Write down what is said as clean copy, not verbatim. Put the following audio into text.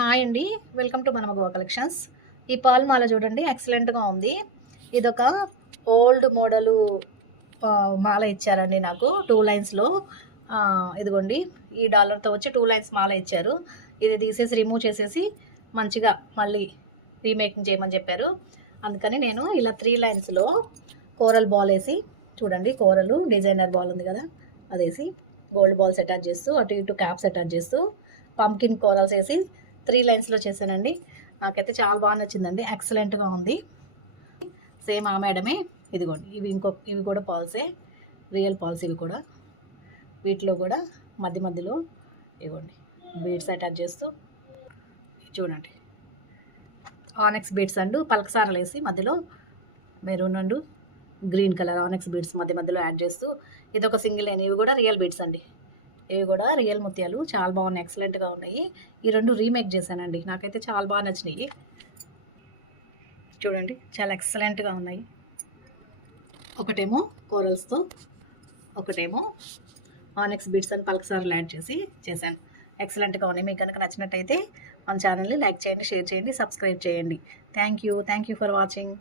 Hi అండి. Welcome to మన మగవ collections. ఈ పాల్ మాల చూడండి, ఎక్సలెంట్గా ఉంది. ఇదొక ఓల్డ్ మోడలు మాల ఇచ్చారండి నాకు 2 లైన్స్లో. ఇదిగోండి, ఈ డాలర్తో వచ్చి 2 లైన్స్ మాల ఇచ్చారు. ఇది తీసేసి రిమూవ్ చేసేసి మంచిగా మళ్ళీ రీమేకింగ్ చేయమని చెప్పారు. అందుకని నేను ఇలా 3 లైన్స్లో కోరల్ బాల్ వేసి, చూడండి కోరలు డిజైనర్ బాల్ ఉంది కదా, అదేసి గోల్డ్ బాల్స్ అటాచ్ చేస్తూ అటు ఇటు క్యాప్స్ అటాచ్ చేస్తూ పంకిన్ కోరల్స్ వేసి 3 లైన్స్లో చేశానండి. నాకైతే చాలా బాగా నచ్చిందండి, ఎక్సలెంట్గా ఉంది. సేమ్ ఆ మేడమే. ఇదిగోండి, ఇవి కూడా పాల్సే, రియల్ పాల్స్. ఇవి కూడా వీటిలో కూడా మధ్యలో ఇవ్వండి బీడ్స్ అటాచ్ చేస్తూ, చూడండి ఆనెక్స్ బీడ్స్ అండ్ పలకసారలు వేసి మధ్యలో maroon and green colour ఆనెక్స్ beads మధ్యలో యాడ్ చేస్తూ, ఇది ఒక సింగిల్ లైన్. ఇవి కూడా రియల్ బీడ్స్ అండి, ఇవి కూడా రియల్ ముత్యాలు. చాలా బాగున్నాయి, ఎక్సలెంట్గా ఉన్నాయి. ఈ 2 రీమేక్ చేశానండి, నాకైతే చాలా బాగా నచ్చినాయి. చూడండి చాలా ఎక్సలెంట్గా ఉన్నాయి. ఒకటేమో కోరల్స్తో, ఒకటేమో ఆనెక్స్ బీడ్స్ అని పల్కసార్లు యాడ్ చేసి చేశాను. ఎక్సలెంట్గా ఉన్నాయి. మీకు కనుక నచ్చినట్టయితే మన ఛానల్ని లైక్ చేయండి, షేర్ చేయండి, సబ్స్క్రైబ్ చేయండి. Thank you for watching.